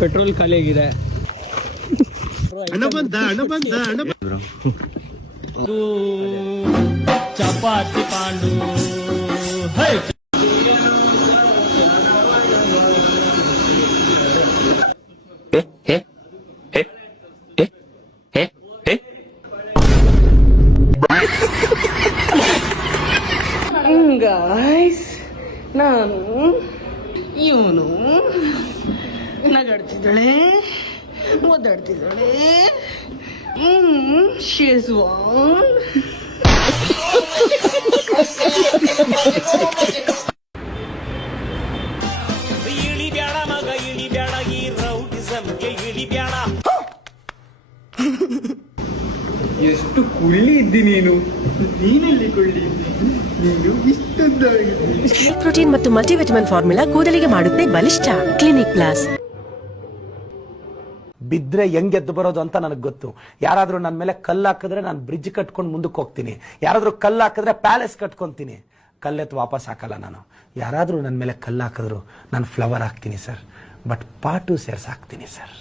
Petrol ಖಾಲಿ ಆಗಿದೆ. Chapati Pandu guys, ನಾನು ಇವನು ನಗಾಡ್ತಿದ್ದಾಳೆ, ಓದಾಡ್ತಿದ್ದಾಳೆ. ಶೇಜ್ವಾನ್ ಇಳಿ ಬ್ಯಾಡ ಮಗ, ಇಳಿ ಬ್ಯಾಡ ಈ ರೌಡಿಸಮ್ಗೆ, ಇಳಿ ಬ್ಯಾಡ. ಎಷ್ಟು ಕುಳ್ಳಿ ಇದ್ದಿ ನೀನು. ನೀನೆಲ್ಲಿ ಕುಳ್ಳಿ ಇದ್ದಿ? ನೀನು ಇಷ್ಟೊಂದಾಗಿದ್ದಿ. ಪ್ರೋಟೀನ್ ಮತ್ತು ಮಲ್ಟಿವಿಟಮಿನ್ ಫಾರ್ಮುಲಾ ಕೂದಲಿಗೆ ಮಾಡುತ್ತೆ ಬಲಿಷ್ಠ. Clinic plus. ಬಿದ್ರೆ ಹೆಂಗ್ ಎದ್ದು ಬರೋದು ಅಂತ ನನಗೆ ಗೊತ್ತು. ಯಾರಾದ್ರೂ ನನ್ನ ಮೇಲೆ ಕಲ್ಲು ಹಾಕಿದ್ರೆ ನಾನು ಬ್ರಿಡ್ಜ್ ಕಟ್ಕೊಂಡು ಮುಂದಕ್ಕೆ ಹೋಗ್ತೀನಿ. ಯಾರಾದ್ರೂ ಕಲ್ಲು ಹಾಕಿದ್ರೆ ಪ್ಯಾಲೇಸ್ ಕಟ್ಕೊಂತೀನಿ. ಕಲ್ಲೆತ್ತು ವಾಪಸ್ ಹಾಕಲ್ಲ ನಾನು. ಯಾರಾದ್ರೂ ನನ್ನ ಮೇಲೆ ಕಲ್ಲು ಹಾಕಿದ್ರು ನಾನು ಫ್ಲವರ್ ಹಾಕ್ತೀನಿ ಸರ್, ಬಟ್ ಪಾಟು ಸೇರ್ಸ್ ಹಾಕ್ತೀನಿ ಸರ್.